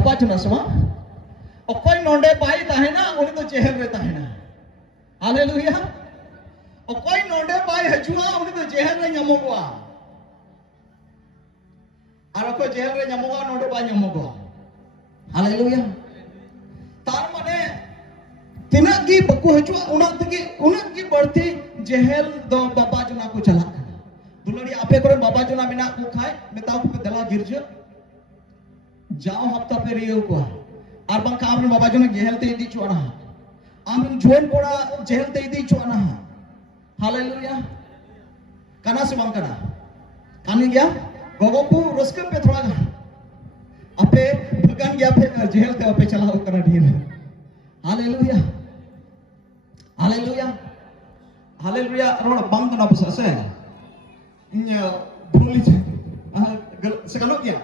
बापा चुना समा अकोई नोंडे बाई ताहेना उन्हें तो जेहल रे ताहेना हालेलुया अकोई नोंडे बाई हजुआ उन्हें तो जेहल रे ᱧᱟᱢᱚᱜᱚᱜᱼᱟ और अकोई जेहल रे ᱧᱟᱢᱚᱜᱚᱜᱼᱟ नोंडे बाई ᱧᱟᱢᱚᱜᱚᱜᱼᱟ हालेलुया तार माने तिना की बको हजुआ उना की बढ़ती जेहल दो बापा चुना को चला दुलड़ी आपे करे बाबा चुना बिना को खाए मेताओ को दला गिरज जाओ हफ्ता पे रियो को और बंका आपने बाबा चुना जेहल ते इदी चुना आमन जोन कोड़ा जेहल ते इदी चुना हालेलुया काना से बंका ना कानी गया गोगो को रस्के पे थोड़ा आपे भगन गया पे जेहल ते आपे चला उतना ढील हालेलुया हालेलुया हालेलुया रोड बंद ना बस से इन भूली से kalau dia